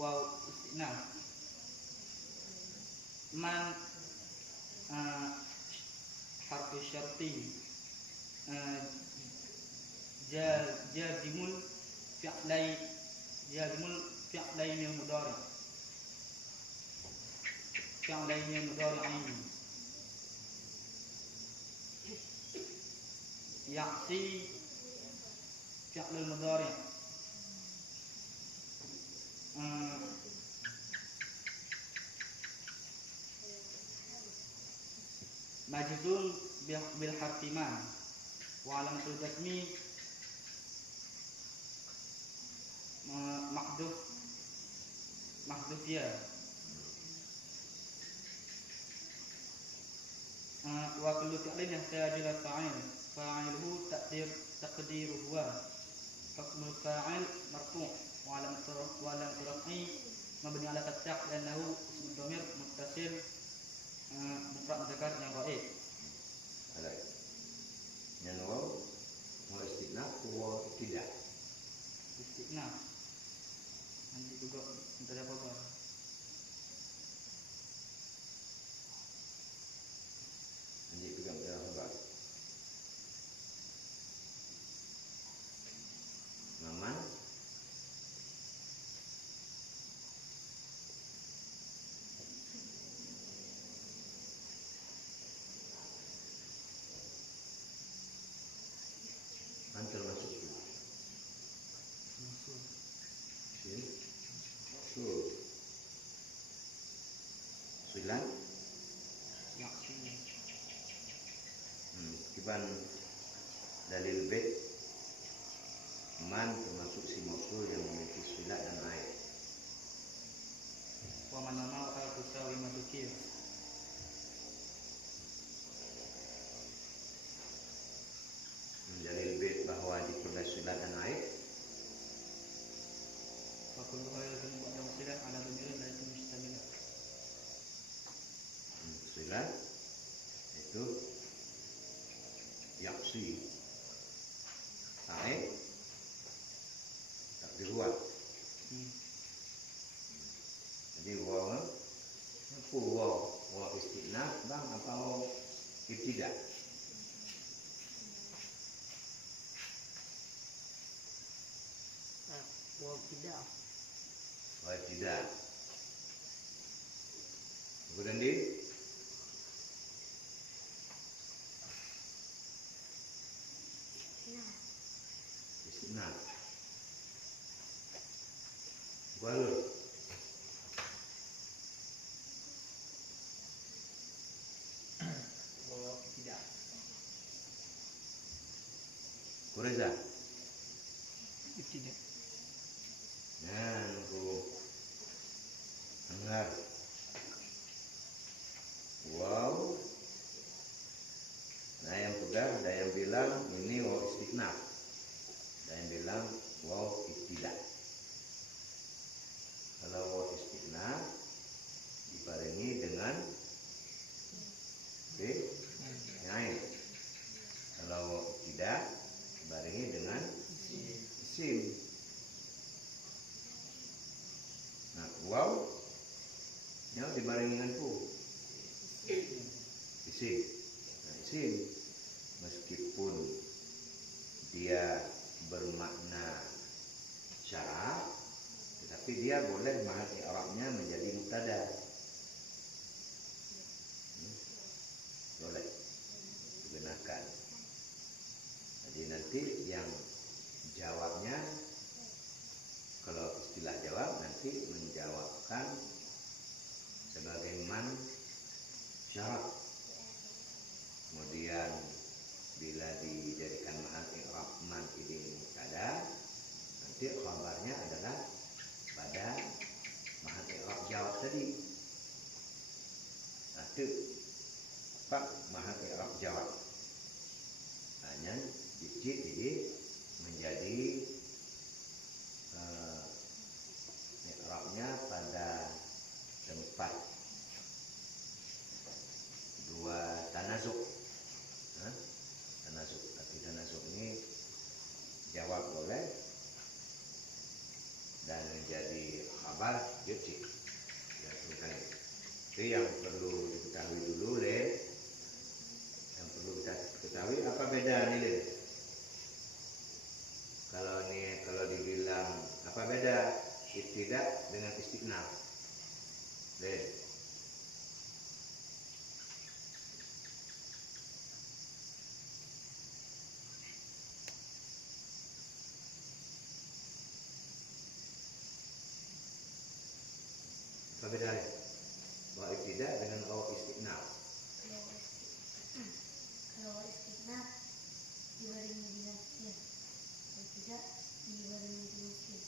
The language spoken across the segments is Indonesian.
Waw istinaf man harfu syarti jazimul fi'laini mudhari'ain ya'si fi'lul mudhari' majzum bil harfi ma wa alamatul jazmi mahdhuf ya wa kullu fi'lin yahtaju ila fa'iluhu taqdiruhu huwa hukmul fa'il marfu' wa alamatul raf'i mabni ala fathah li'annahu ismud dhamir muttasil mufrad muzakkar yang ghaib. Ada. Yang waw mau istinaf wa tidak. Istinaf. Nanti juga minta apa Pak? Nanti juga minta apa? Maman. Termasuk Sulan kiban dalil bait man termasuk si mausul yang memiliki sulat dan aid wa man nama al tusawi madukir dalil bait bahwa diperoleh sulat dan aid wa kullu hadhihi ba'da musilah ala dhamirin la mustamila sulat itu yaksi aid tak dibuat jadi waw waw istinaf bang atau ibtidah waw tidak waw tidak Kemudian di istinaf. Walul. Waw ibtidah. Kureza. Ibtidah. Nah, aku dengar. Wow. Nah, yang pegang ada yang bilang ini waw istinaf. Ada yang bilang waw ibtidah. Kalau waw istinaf dibarengi dengan ain. Kalau waw ibtidah dibarengi dengan isim. Nah, waw yang dibarengi dengan isim. Nah, isim meskipun dia bermakna syarat, tetapi dia boleh mahal i'rabnya menjadi mubtada. Boleh digunakan. Jadi nanti yang jawabnya, kalau istilah jawab nanti menjawabkan sebagai man syarat. Kemudian bila dijadikan mahal i'rab man ini mubtada, nanti khabarnya adalah pada mahal i'rab jawab tadi. Nah, itu pak mahal i'rab jawab. Hanya jijik jadi menjadi i'rabnya pada tempat dua tanazuk. Tanazuk, arti tanazuk ini jawab boleh dan menjadi khabar jijik. Itu yang perlu diketahui dulu, Le. Yang perlu kita ketahui apa beda nih, Le? Kalau dibilang apa beda ibtidah dengan istinaf, Le? Apa bedanya? Bahwa ibtidah dengan istinaf. Kalau istinaf dibarengi dengan sin, kalau tidak dibarengi dengan sin.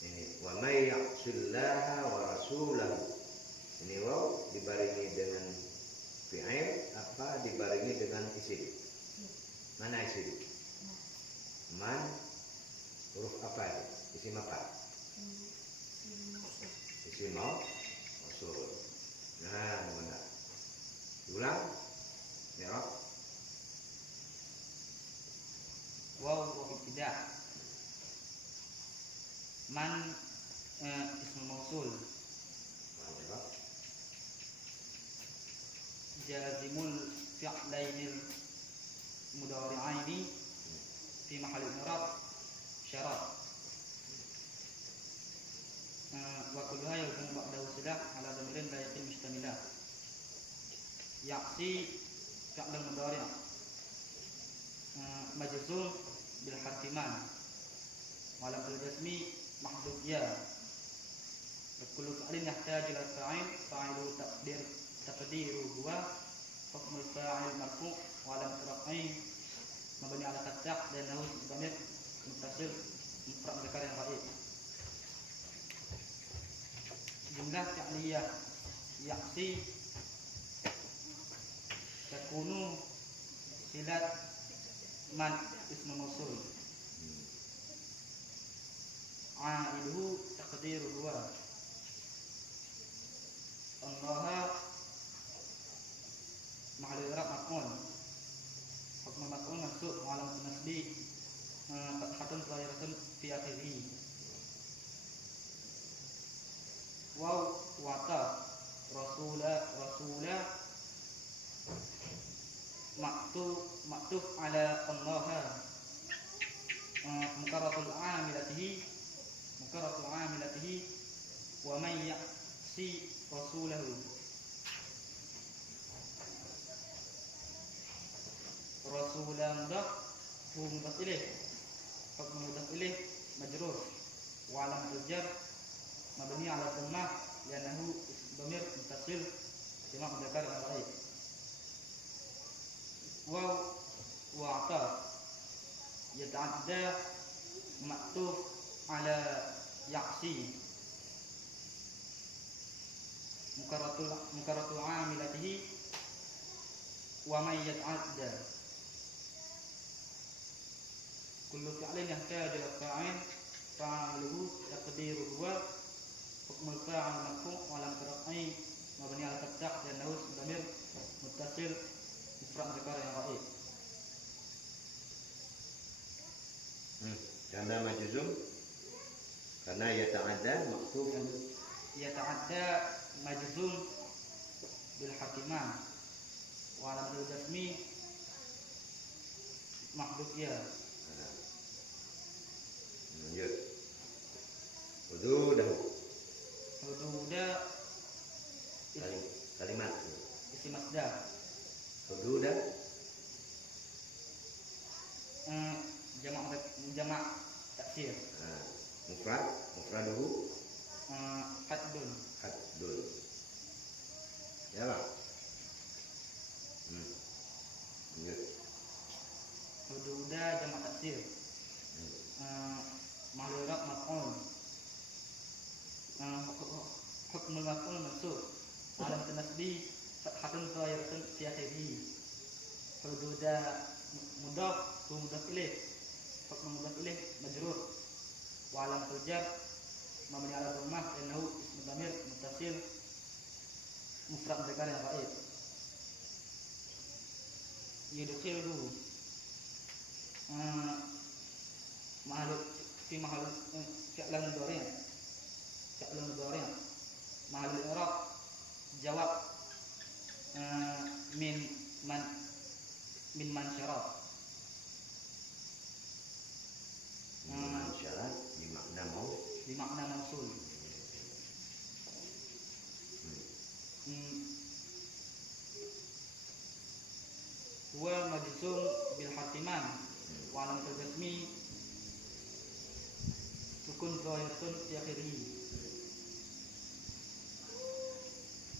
Ini wa may ya'sillaha wa rasulahu. Ini waw dibarengi dengan fi'il apa dibarengi dengan isim? Mana isim? Man huruf apa ini? Isim apa? Isim mausul. Nah, benar. Ulang. Ya. Waw ibtidah. Man ismu mausul. Jazimul fi'lainil mudhari'aini fi mahalli i'rab syarat. Wa kulluha yakunu ba'dahu silah ala dhamirin la yakun mustamilah. Ya'si fi'lun mudhari' majzum bil harfi man wa lam al-jazmi mahdhuf ya. Kullu fi'lin yahtaju ila fa'il fa'ilu taqdiru huwa hukmul fa'il marfu' wa lam raf'i mabni ala fathah dan lahu dhamir muttasil mufrad dzakar yang ghaib. Jumlah fi'liyah ya'si takunu silat man ismu mausul ailuhu taqdiru huwa Allah mahal i'rab maf'ul hukm maf'ul mansub wa alam nasbi fathatun zahiratun fi akhirih. Waw wata rasula maktuf ala Allah mukarratul amilatihi wa man ya'si rasulahu rasulan mudaf hu mudaf ilaih hukm mudaf ilaih majrur wa alam jar mabni ala dhammah li'annahu dhamir muttasil jamak mudzakkar al-ghaib wa ataf yata'adda ma'tuf ala ya'si mukarratu amilatihi wa man yata'adda kullu fi'lin yahtaju ila fa'il fa'iluhu taqdiruhu huwa hukmul fa'il marfu' wa lam taraf'i mabni ala fathah dan naus dhamir muttasil mufrad dzakar yang ghaib. Karena majzum karena yata'adda maktub Yata'adda majzum bil hakiman wa alam jazmi mahdhuf ya. Lanjut. Hududahu. Hududa Kalimat. isim masdar. Hududa Jamak taksir. Mufraduhu Haddun. haddun. Ya Pak. Lanjut. Hududa jamak taksir. Mahlul i'rab maf'ul. Hukmul maf'ul mansub. Alam tanasbi fathun zahiratun fi akhirih. Hududa mudaf hu mudaf ilaih. Hukm mudaf ilaih majrur. Wa alam jar mabni ala dhammah innahu ismu dhamir muttasil mufrad dzakar yang ghaib. Yudkhiluhu mahluk fi mahluk fi'lan mudhari' mahlul i'rab jawab min man syarat Syarat di makna mau di makna mausul. Huwa majzum bil hatiman wa alam tajasmi sukun zahiratun fi akhirih.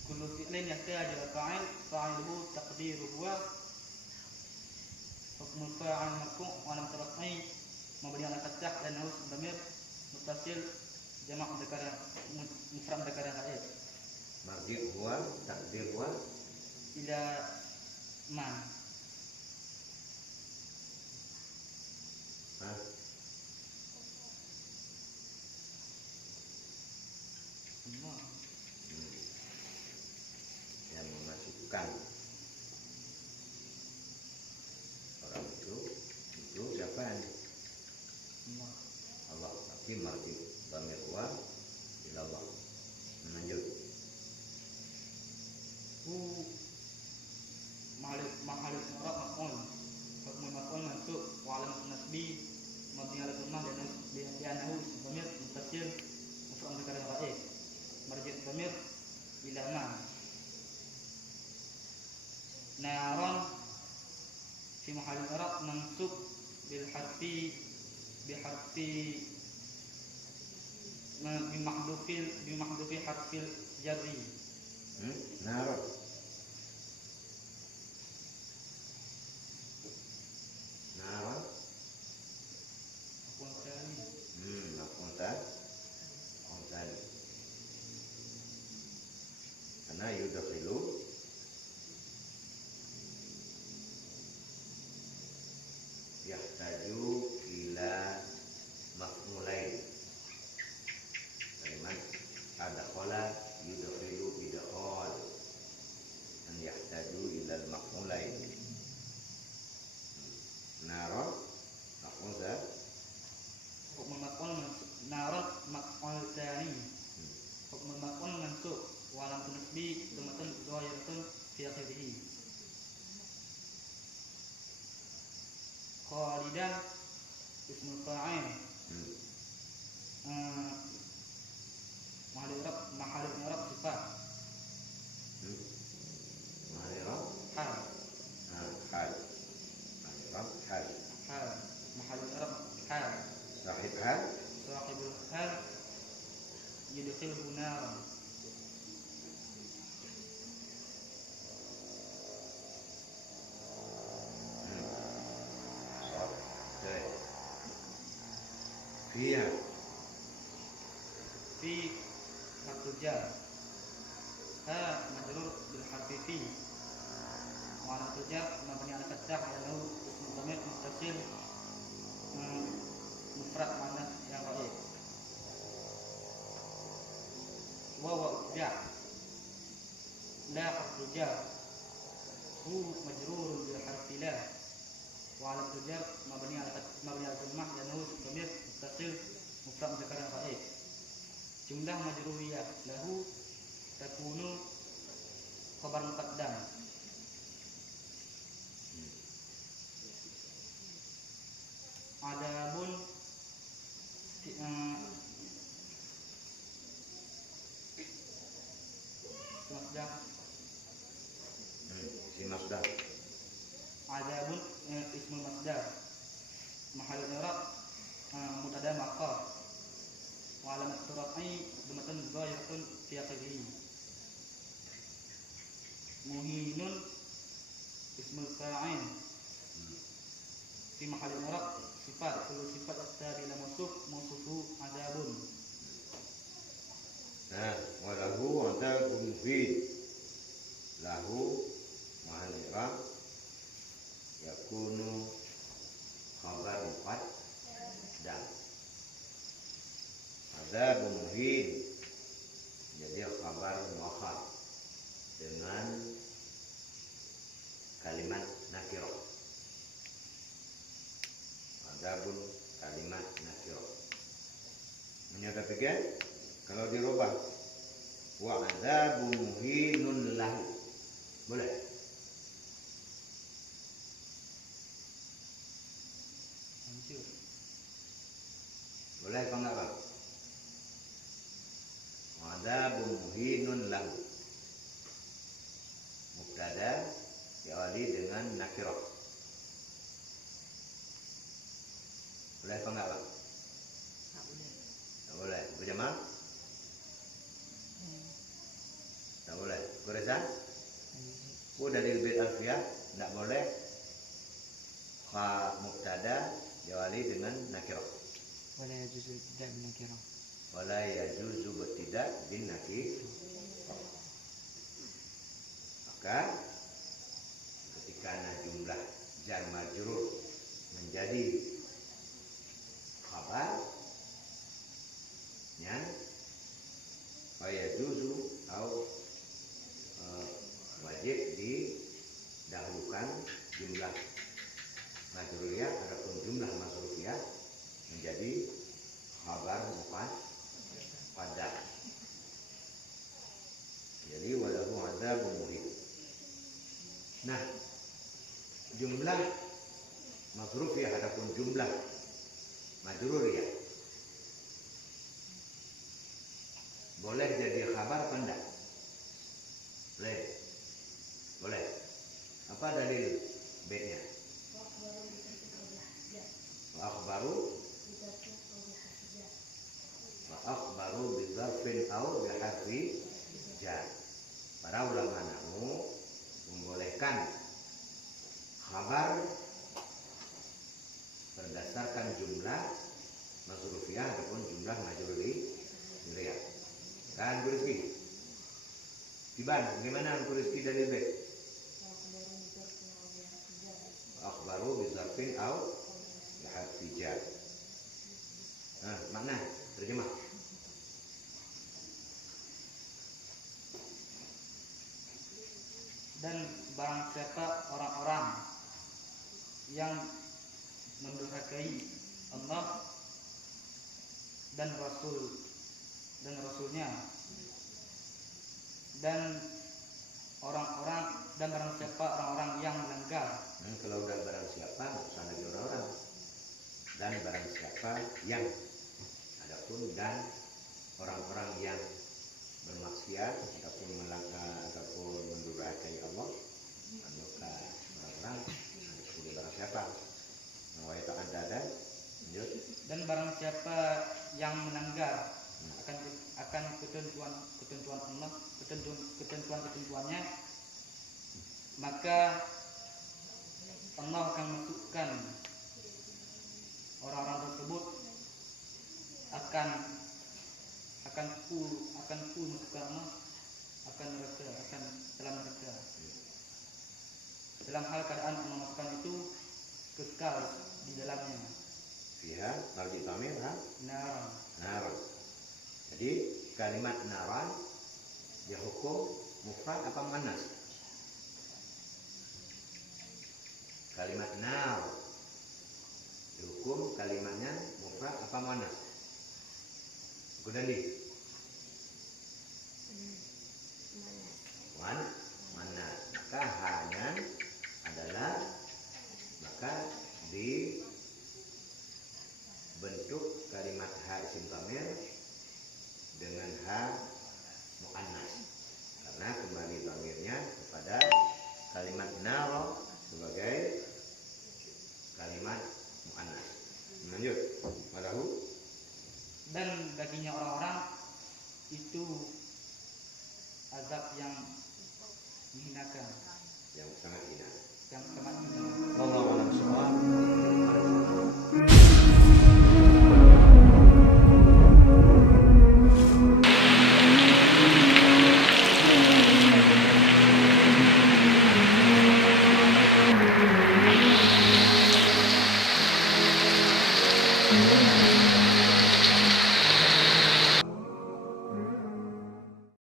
Kullu fi'lin yahtaju ila fa'il fa'iluhu taqdiruhu huwa hukmul fa'il marfu' wa alam taraf'i mabni ala fathah dan naus dhamir muttasil jamak mudzakkar yang mufrad mudzakkar yang ghaib. marji huwa takdir huwa Ila man Hah? Allah. Yang memasukkan orang itu siapa yang Allah. Allah, tapi marji dhamir huwa ila Allah. Lanjut. Mahalul i'rab maf'ul hukmul maf'ul mansub wa alamatun nasbi mabni ala dhammah li'annahu dhamir muttasil mufrad dzakar yang ghaib. Marji' dhamir ila man. Naran fi mahalul i'rab mansub bil harfi bimahdhufi harfil jarri. Nar. Nar. Aku sekali. Akuntan. Akuntan. Karena yudakhilu yahtaju ila maf'ulain. Kalimat adakhala yudakhilu idkhal. Dan yahtaju ila maf'ulain. Nara maf'ul Hukmul maf'ul mansub narat maf'ul tsani. Hukmul maf'ul mansub wa lam tunasbi dhamatun dhahiratun fi akhirih. Khalidan ismul fa'il. Mahalul i'rab sifat. Mahira Hal. hal. jar. Ha majrur bil harfi fi. Wa alamat jar mabni ala fathah lahu ismu dhamir muttasil mufrad muannas yang ghaib. Wa ja la harfu jar. Hu majrur bil harfi la. Wa alamat jar mabni ala dhammah lahu ismu dhamir muttasil mufrad muzakkar yang ghaib. Jumlah majruriyah lahu takunu khabar muqaddam. Adapun masdar Si masdar. adapun ismul masdar mahallul i'rab mubtada maqar wa alamat rafi dhammatan dhahiratun fi akhirih. Muhinun ismul fa'il fi mahallil i'rab sifat kullu sifat at-tabi la mawsufu adabun. Nah, walahu adabun fi lahu mahal i'rab yakunu khabar muqaddam. Adabun muhin jadi khabar muakhar dengan kalimat nakirah. Adabun kalimat nakirah. Menyatakan kalau dirubah wa adzabun muhinun lahu. Boleh? Hancur. Boleh apa enggak, Bang? Wa adzabun muhinun lahu. Mubtada diawali dengan nakirah. Boleh apa enggak, Bang? Tak boleh. Berjamaah? Tak boleh. Goresan? Dari bait alfiyah tidak boleh kha mubtada diawali dengan nakirah. Wala yajuzu tidak binakirah. Wala yajuzu tidak bin nakirah. Maka ketika jumlah jar majrur menjadi khabar ya wa yajuzu atau wajib didahulukan jumlah majruriyah adapun jumlah masrufiyah menjadi khabar muqaddam. Jadi walahu adzabun muhin. Nah, jumlah masrufiyah adapun jumlah majruriyah boleh jadi khabar apa enggak? Boleh. Boleh. Apa dalil baitnya? Wa akhbaru bi dzarfin aw bi harfi jar. Para ulama nahwu membolehkan khabar berdasarkan jumlah masrufiyah ataupun jumlah majruriyah. Kan Rizki? Tiban, bagaimana Rizki dari bait? Akhbaru bizarfin aw biharfi jar. Nah, makna terjemah. Dan barang siapa orang-orang yang mendurhakai Allah dan Rasulnya dan orang-orang dan barang siapa orang-orang yang melanggar. Kalau udah barang siapa usah lagi orang-orang. Dan barang siapa yang adapun dan orang-orang yang bermaksiat ataupun melanggar ataupun mendurhakai Allah maka orang-orang ada barang siapa wa ta'addada dan barang siapa yang melanggar akan ketentuan Allah, ketentuannya, maka Allah akan masukkan orang-orang tersebut akan akan full masuk ke akan neraka, akan dalam neraka. Dalam hal keadaan memasukkan itu kekal di dalamnya. Fiha marji tamir ha Nah, nar. Jadi kalimat naran dia hukum mufrad apa muannas? Kalimat nar dihukum kalimatnya mufrad apa muannas? Gudandi Mana? muannas. Maka hanya adalah maka di bentuk kalimat ha isim dhamir dengan ha muannas karena kembali dhamirnya kepada kalimat naro sebagai kalimat muannas. Lanjut. Walahu dan baginya orang-orang itu azab yang menghinakan, yang sangat hina. yang sangat hina. Wallahu a'lam bishawab.